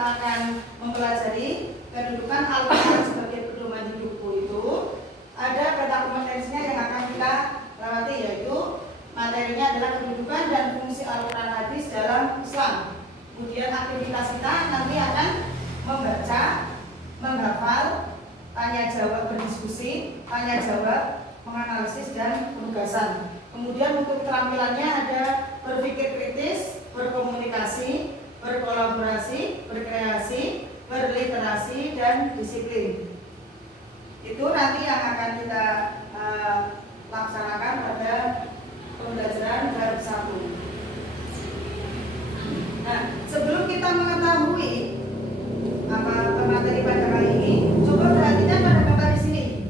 kita akan mempelajari kedudukan Al-Quran sebagai pedoman hidupku itu, ada kata kompetensinya yang akan kita lewati, yaitu materinya adalah kedudukan dan fungsi Al-Quran hadis dalam Islam. Kemudian aktivitas kita nanti akan membaca, menghafal, tanya jawab berdiskusi, tanya jawab, menganalisis dan penugasan. Kemudian untuk keterampilannya ada berpikir kritis, berkomunikasi, berkolaborasi, berkreasi, berliterasi, dan disiplin. Itu nanti yang akan kita laksanakan pada pembelajaran bab 1. Nah, sebelum kita mengetahui materi pada kali ini, coba perhatikan pada gambar di sini.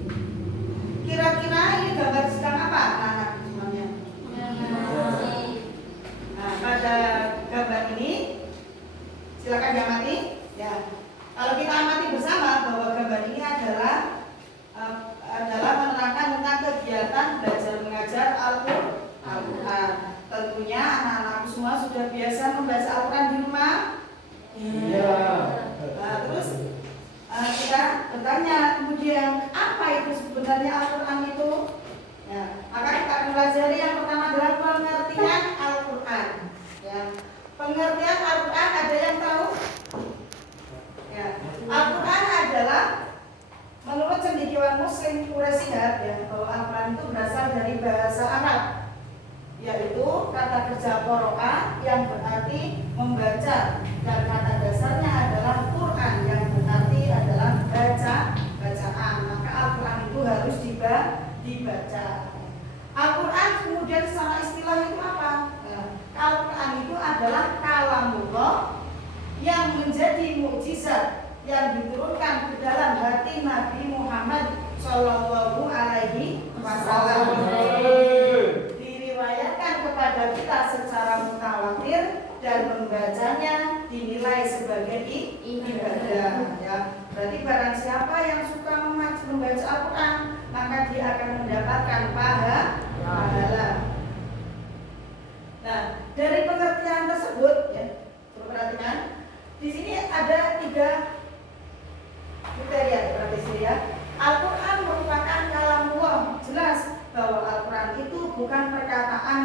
Kira-kira ini gambar sedang apa, anak-anak semuanya? Nah, pada gambar ini, silakan diamati. Ya, kalau kita amati bersama bahwa gambar ini adalah menerangkan tentang kegiatan belajar mengajar Al-Quran. Tentunya anak-anakku semua sudah biasa membaca Al-Quran di rumah. Iya. Nah, terus kita bertanya kemudian apa itu sebenarnya Al-Quran itu? Ya, maka kita akan pelajari yang pertama adalah pengertian Al-Quran. Ya, pengertian Al-Quran ada yang tahu? Ya, Al-Quran adalah menurut cendekiawan Muslim Quraisyhat ya, bahwa Al-Quran itu berasal dari bahasa Arab, yaitu kata kerja qoro'a yang berarti membaca, dan kata dasarnya adalah Quran yang berarti adalah bacaan. Maka Al-Quran itu harus dibaca. Al-Quran kemudian secara istilah itu apa? Al-Quran itu adalah kalamullah yang menjadi mukjizat yang diturunkan ke dalam hati Nabi Muhammad Shallallahu Alaihi Wasallam, diriwayatkan kepada kita secara mutawatir dan membacanya dinilai sebagai ibadah. Ya, berarti barang siapa yang suka membaca Al-Quran, maka dia akan mendapatkan pahala. Nah, dari pengertian tersebut, ya, perhatikan di sini ada 3 kriteria ya. Al-Quran merupakan kalamullah, jelas bahwa Al-Quran itu bukan perkataan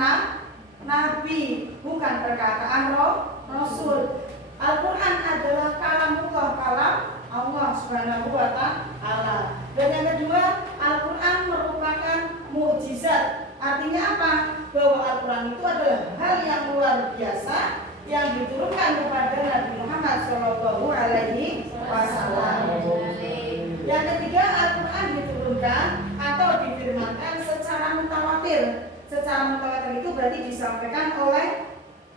Nabi, bukan perkataan Rasul. Al-Quran adalah kalamullah, kalam Allah Subhanahu wa Ta'ala. Dan yang kedua, Al-Quran merupakan mukjizat. Artinya apa? Bahwa Al-Quran itu adalah hal yang luar biasa yang diturunkan kepada Nabi Muhammad Shallallahu Alaihi Wasallam. Yang ketiga, Al-Quran diturunkan atau difirmankan secara mutawatir. Secara mutawatir itu berarti disampaikan oleh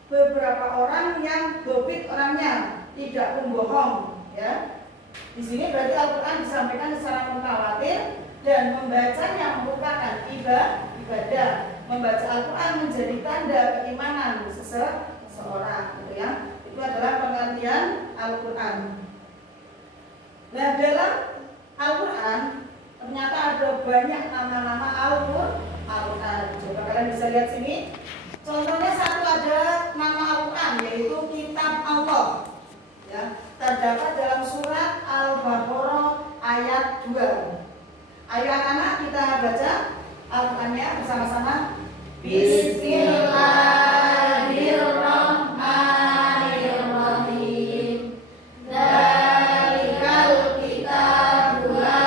beberapa orang yang dobit orangnya, tidak pembohong. Ya, di sini berarti Al-Quran disampaikan secara mutawatir dan membacanya merupakan ibadah. Membaca Al-Quran menjadi tanda keimanan seseorang, gitu ya. Itu adalah pengertian Al-Quran. Nah, dalam Al-Quran ternyata ada banyak nama-nama Al-Quran. Coba kalian bisa lihat sini. Contohnya satu ada nama Al-Quran yaitu Kitab Allah. Ya, terdapat dalam surat Al-Baqarah ayat 2. Ayo anak-anak kita baca Al-Qurannya bersama-sama. Bismillahirrahmanirrahim. Dzalikal kitabu la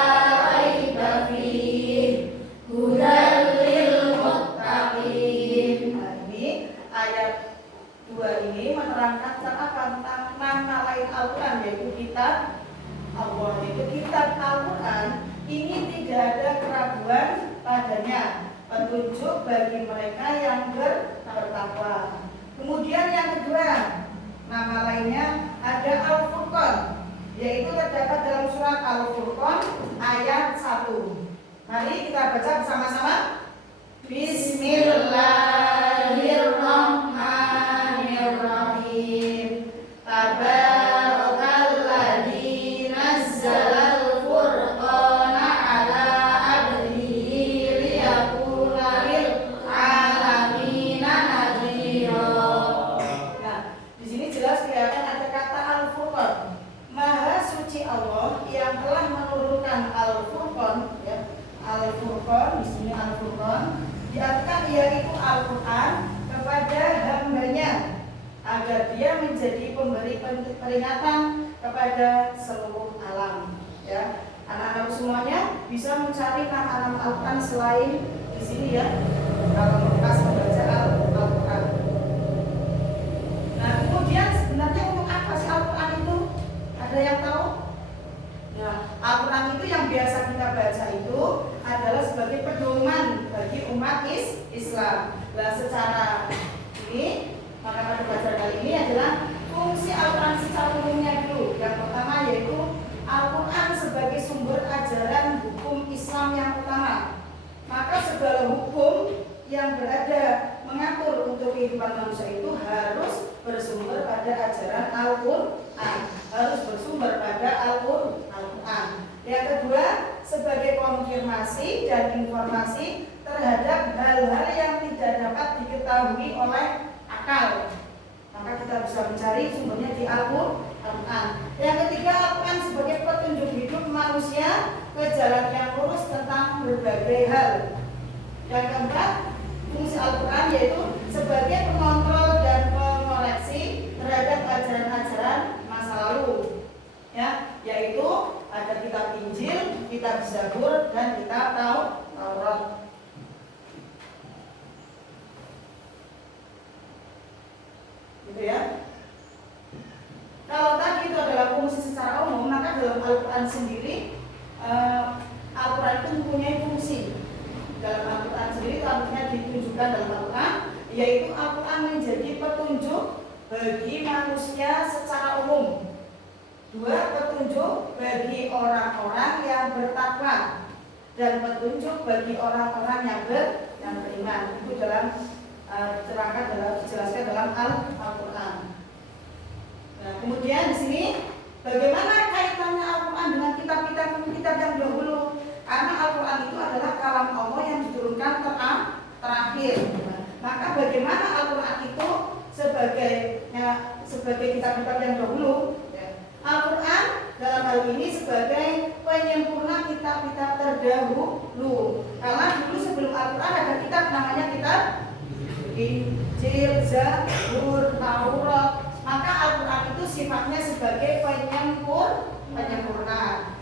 raiba fihi hudal lil muttaqin. Nah, ini ayat 2 ini menerangkan tentang nama lain Al-Quran, yaitu kitab Allah. Yaitu kitab Al-Quran ini tidak ada keraguan padanya, petunjuk bagi mereka yang bertakwa. Kemudian yang kedua, nama lainnya ada Al-Furqan, yaitu terdapat dalam surat Al-Furqan ayat 1. Mari kita baca bersama-sama. Bismillahirrahmanirrahim. Tabarakalladzi nazzalal furqana ala abdihi liyakuna lil alamina nadhira. Nah, di sini jelas kelihatan ada kata Al-Furqan. kepada seluruh alam. Ya, anak-anak semuanya bisa mencari nama-nama Al-Quran selain di sini ya. Kalau pas membaca Al-Quran. Nah, kemudian sebenarnya untuk apa sih Al-Quran itu? Ada yang tahu? Nah, Al-Quran itu yang biasa kita baca itu adalah sebagai pedoman bagi umat Islam. Nah, secara ini, maka pada pelajaran kali ini adalah fungsi Al-Quran secara umumnya dulu. Yang pertama yaitu Al-Quran sebagai sumber ajaran hukum Islam yang utama. Maka segala hukum yang berada mengatur untuk kehidupan manusia itu harus bersumber pada ajaran Al-Quran, harus bersumber pada Al-Quran. Yang kedua, sebagai konfirmasi dan informasi terhadap hal-hal yang tidak dapat diketahui oleh akal. Maka kita bisa mencari sumbernya di Al-Quran. Yang ketiga, Al-Quran sebagai petunjuk hidup manusia ke jalan yang lurus tentang berbagai hal. Yang keempat, fungsi Al-Quran yaitu sebagai pengontrol dan pengoreksi terhadap ajaran-ajaran masa lalu. Ya, yaitu ada kitab Injil, kitab Zabur, dan kitab Taurat. Gitu ya. Kalau tadi itu adalah fungsi secara umum, maka dalam Al-Quran sendiri Al-Quran itu mempunyai fungsi. Dalam Al-Quran sendiri itu artinya ditunjukkan dalam Al-Quran, yaitu Al-Quran menjadi petunjuk bagi manusia secara umum. Dua, petunjuk bagi orang-orang yang bertakwa, dan petunjuk bagi orang-orang yang beriman. Itu dalam dijelaskan dalam Al-Quran. Nah, kemudian di sini bagaimana kaitannya Al-Quran dengan kitab-kitab yang dahulu? Karena Al-Quran itu adalah kalam Allah yang diturunkan terakhir. Maka bagaimana Al-Quran itu sebagai kitab-kitab yang dahulu? Al-Quran dalam hal ini sebagai penyempurna kitab-kitab terdahulu. Karena dulu sebelum Al-Quran ada kitab namanya kitab Injil, Zabur, Taurat. Maka Al-Quran itu sifatnya sebagai penyempurna.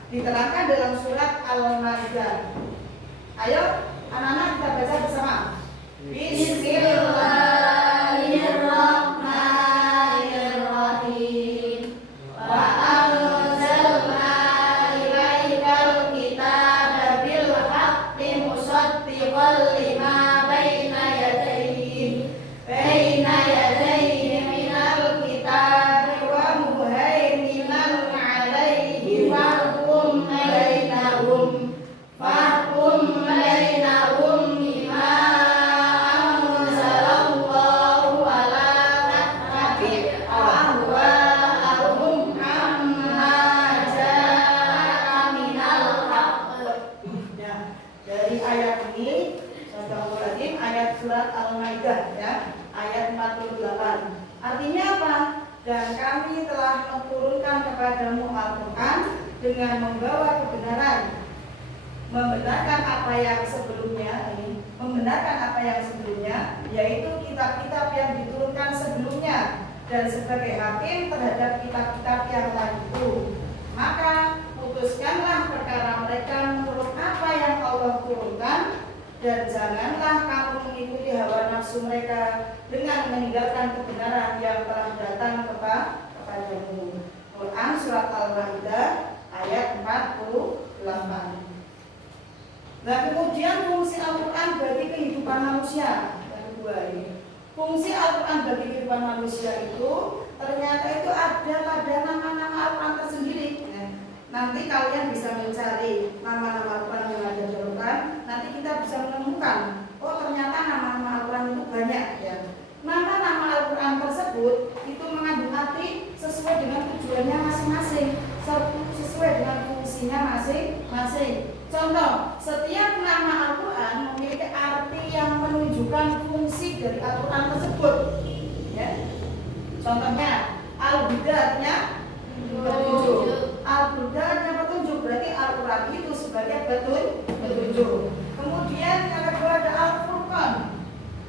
Diterangkan dalam surat Al-Maidah. Ayo anak-anak kita baca bersama. Bismillahirrahmanirrahim. Wa anzalna ilaikal kitaba bil haqqi musaddiqan lima baina yadayhi minal kitabi wa muhaiminan alaihi fahkum bainahum bima anzalallahu ala tattabi' ahwa'ahum amma ja'a minal haqq. Ya, dari ayat ini Astagfirullahaladzim, ayat surat Al-Maidah ya, ayat 48. Artinya apa? Dan kami telah menurunkan kepadamu Al-Quran dengan membawa kebenaran, membenarkan apa yang sebelumnya, yaitu kitab-kitab yang diturunkan sebelumnya, dan sebagai hakim terhadap kitab-kitab yang lain itu. Maka putuskanlah perkara mereka menurut apa yang Allah turunkan, dan janganlah kamu mengikuti hawa nafsu mereka dengan meninggalkan kebenaran yang telah datang kepadamu. Quran surat Al-Maidah ayat 48. Nah, kemudian fungsi Al-Quran bagi kehidupan manusia. Yang kedua ini, fungsi Al-Quran bagi kehidupan manusia itu ternyata itu ada pada nama-nama Al-Quran tersendiri. Nanti kalian bisa mencari nama-nama Al-Quran yang ada di Al-Quran. Nanti kita bisa menemukan, oh ternyata nama-nama Al-Quran itu banyak ya. Nama-nama Al-Quran tersebut itu mengandung arti sesuai dengan tujuannya masing-masing, sesuai dengan fungsinya masing-masing. Contoh, setiap nama Al-Quran memiliki arti yang menunjukkan fungsi dari Al-Quran tersebut ya. Contohnya, Al-Huda artinya petunjuk. Al-Huda artinya petunjuk, berarti Al-Quran itu sebagai petunjuk. Kemudian yang kedua ada Al-Furqan.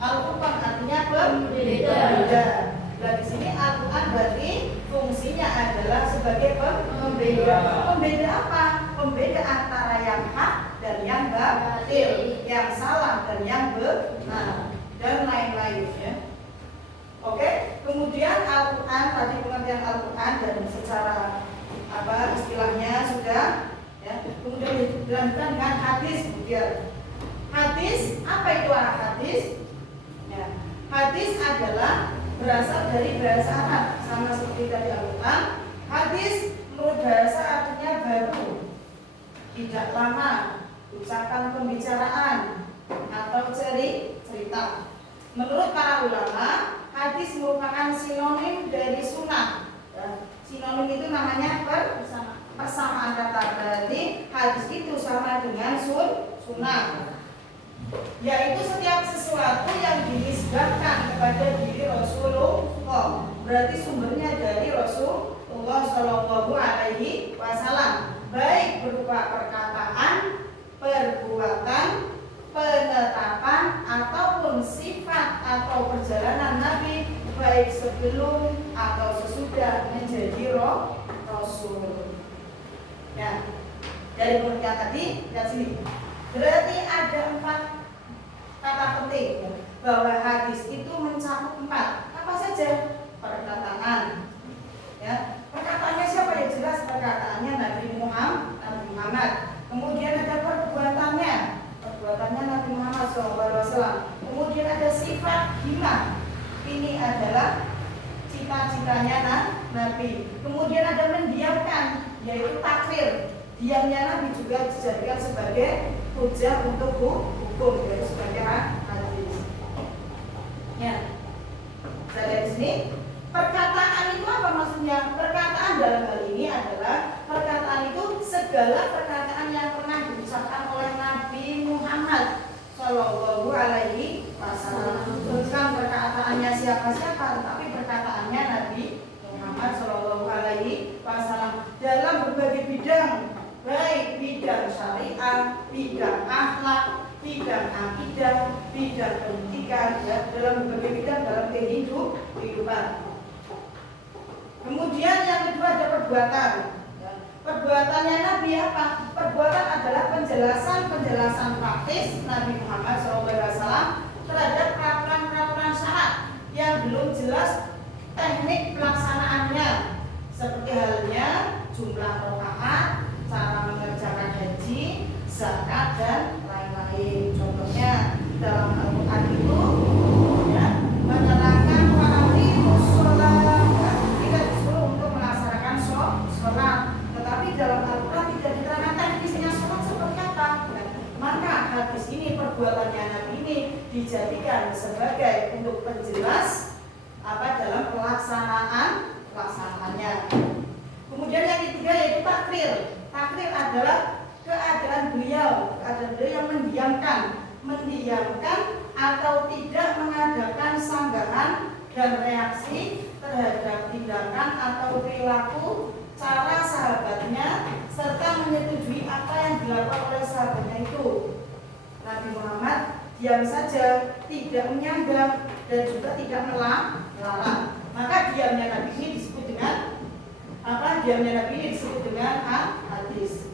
Al-Furqan artinya pembeda. Nah, di sini Al-Quran berarti fungsinya adalah sebagai pembeda. Pembeda apa? Pembeda antara yang hak dan yang batil, yang salah dan yang benar, dan lain-lain ya. Oke, kemudian Al-Quran, tadi pengertian Al-Quran dan secara istilahnya sudah ya. Kemudian dilanjutkan dengan hadis. Kemudian hadis, apa itu hadis? Ya, hadis adalah berasal dari bahasa Arab, sama seperti tadi Al-Quran. Hadis menurut bahasa artinya baru, tidak lama, ucapan pembicaraan atau cerita. Menurut para ulama, hadis merupakan sinonim dari sunnah. Sinonim itu namanya persamaan kata. Berarti hadis itu sama dengan sunnah, yaitu setiap sesuatu yang dinisbatkan kepada diri Rasulullah. Berarti sumbernya dari Rasulullah Shallallahu Alaihi Wasallam, baik berupa perkataan, perbuatan, penetapan ataupun sifat atau perjalanan Nabi, baik sebelum atau sesudah menjadi Rasul. Ya, dari pengertian tadi dan sini berarti ada 4 kata penting bahwa hadis itu mencakup 4. Apa saja? Perkataan. Ya, perkataannya siapa? Yang jelas perkataannya Nabi Muhammad. Kemudian ada perbuatannya Nabi Muhammad SAW. Kemudian ada sifat himmah. Ini adalah cita-citanya Nabi. Kemudian ada mendiamkan, yaitu takrir. Diamnya Nabi juga dijadikan sebagai hujah untuk hukum, yaitu sebagai hadis. Ya, dari sini perkataan itu apa maksudnya? Perkataan dalam hal ini adalah perkataan itu segala perkataan yang pernah diucapkan oleh Nabi Muhammad Shallallahu Alaihi Wasallam. Bukan perkataannya siapa-siapa, tetapi perkataannya Nabi Muhammad Shallallahu Alaihi Wasallam dalam berbagai bidang, baik bidang syariah, bidang akhlak, bidang akidah, bidang pendidikan, ya, dalam berbagai bidang dalam kehidupan. Kemudian yang kedua ada perbuatan. Perbuatannya Nabi apa? Perbuatan adalah penjelasan praktis Nabi Muhammad SAW terhadap peraturan-peraturan syarat yang belum jelas teknik pelaksanaannya, seperti halnya jumlah rakaat, cara mengerjakan haji, zakat dan lain-lain. Contohnya dalam Al-Quran itu ya, menerangkan wa'aqimus sholat, ya, kita disuruh untuk melaksanakan sholat, tetapi dalam Al-Quran tidak diterangkan teknisnya sholat seperti apa. Maka hadis ini, perbuatannya Nabi ini dijadikan sebagai untuk penjelas dalam pelaksanaannya. Kemudian yang ketiga yaitu takrir. Takrir adalah keadaan beliau yang mendiamkan atau tidak mengadakan sanggahan dan reaksi terhadap tindakan atau perilaku cara sahabatnya, serta menyetujui apa yang dilakukan oleh sahabatnya itu. Nabi Muhammad diam saja, tidak menyanggah dan juga tidak melarang. Maka diamnya Nabi ini disebut dengan hadis.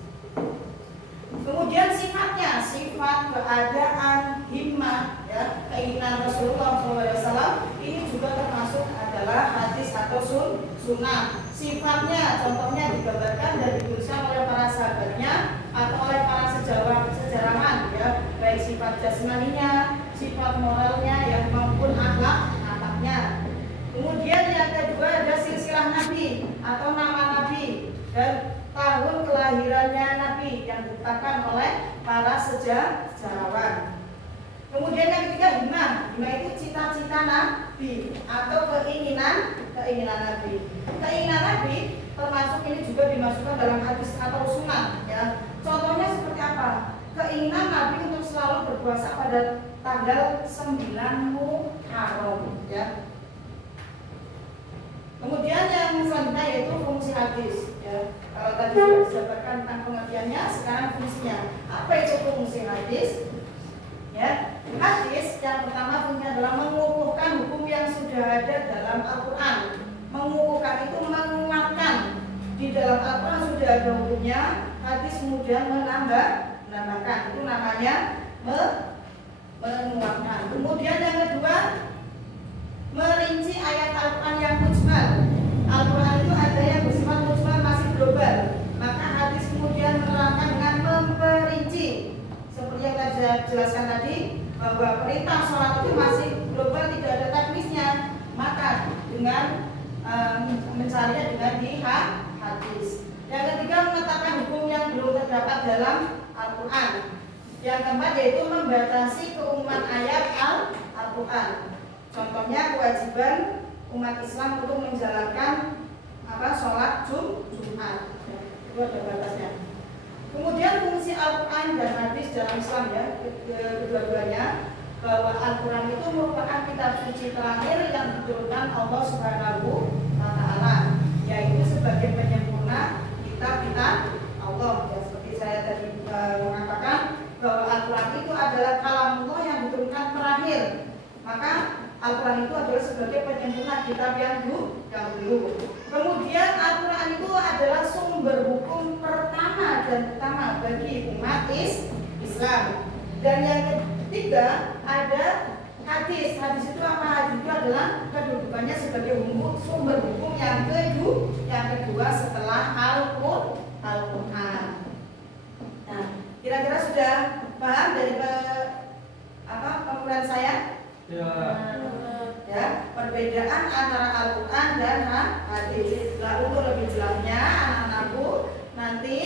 Kemudian sifatnya, sifat keadaan, himmah, ya, keinginan Rasulullah SAW ini juga termasuk adalah hadis atau sunnah. Sifatnya, contohnya digambarkan dan dituliskan oleh para sahabatnya atau oleh para sejarawan, ya, baik sifat jasmaninya, sifat moralnya, yang maupun akhlaknya. Kemudian yang kedua ada silsilah Nabi atau nama Nabi dan tahun kelahirannya Nabi yang ditetapkan oleh para sejarawan. Kemudian yang ketiga himmah itu cita-cita Nabi atau keinginan Nabi. Keinginan Nabi termasuk ini juga dimasukkan dalam hadis atau sunnah, ya. Contohnya seperti apa? Keinginan Nabi untuk selalu berpuasa pada tanggal 9 Muharram, ya. Kemudian yang selanjutnya yaitu fungsi hadis, ya. Kalau tadi sudah disampaikan tentang pengertiannya, sekarang fungsinya. Apa itu fungsi hadis? Ya, hadis yang pertama fungsinya adalah mengukuhkan hukum yang sudah ada dalam Al-Quran. Mengukuhkan itu menguatkan di dalam Al-Quran sudah ada hukumnya, hadis kemudian menambahkan, itu namanya menguatkan. Kemudian yang kedua, merinci ayat Al-Quran yang mujmal. Al-Quran itu ada yang bersifat mujmal, masih global, maka hadis kemudian menerangkan dengan memperinci. Seperti yang tadi saya jelaskan tadi, bahwa perintah sholat itu masih global, tidak ada teknisnya, maka dengan mencarinya dengan di hadis. Yang ketiga, menetapkan hukum yang belum terdapat dalam Al-Quran. Yang keempat yaitu membatasi keumuman ayat Al-Quran. Contohnya kewajiban umat Islam untuk menjalankan sholat Jumat. Itu ada batasnya. Kemudian fungsi Al-Quran dan hadis dalam Islam ya, kedua-duanya, bahwa Al-Quran itu merupakan kitab suci terakhir yang diturunkan Allah Subhanahu wa Ta'ala, yaitu sebagai penyempurna kitab-kitab Allah. Ya, seperti saya tadi mengatakan bahwa Al-Quran itu adalah kalamullah yang diturunkan terakhir, maka Al-Quran itu adalah sebagai penyempurna kitab yang dulu. Kemudian Al-Quran itu adalah sumber hukum pertama dan utama bagi umat Islam. Dan yang ketiga ada hadis. Hadis itu apa? Hadis itu adalah kedudukannya sebagai sumber hukum yang kedua setelah Al-Quran. Nah, kira-kira sudah paham dari penguraian saya? Ya, perbedaan antara Al-Quran dan hadis. Nah, untuk lebih jelasnya anak-anakku, nanti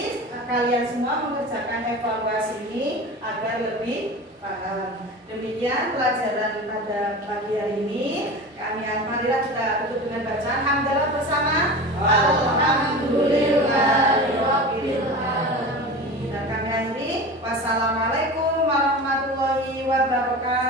kalian semua mengerjakan evaluasi ini agar lebih paham. Demikian pelajaran pada pagi hari ini. Marilah kita tutup dengan bacaan hamdalah bersama. Alhamdulillahirabbil alamin. Dan kami akhiri. Wassalamualaikum warahmatullahi wabarakatuh.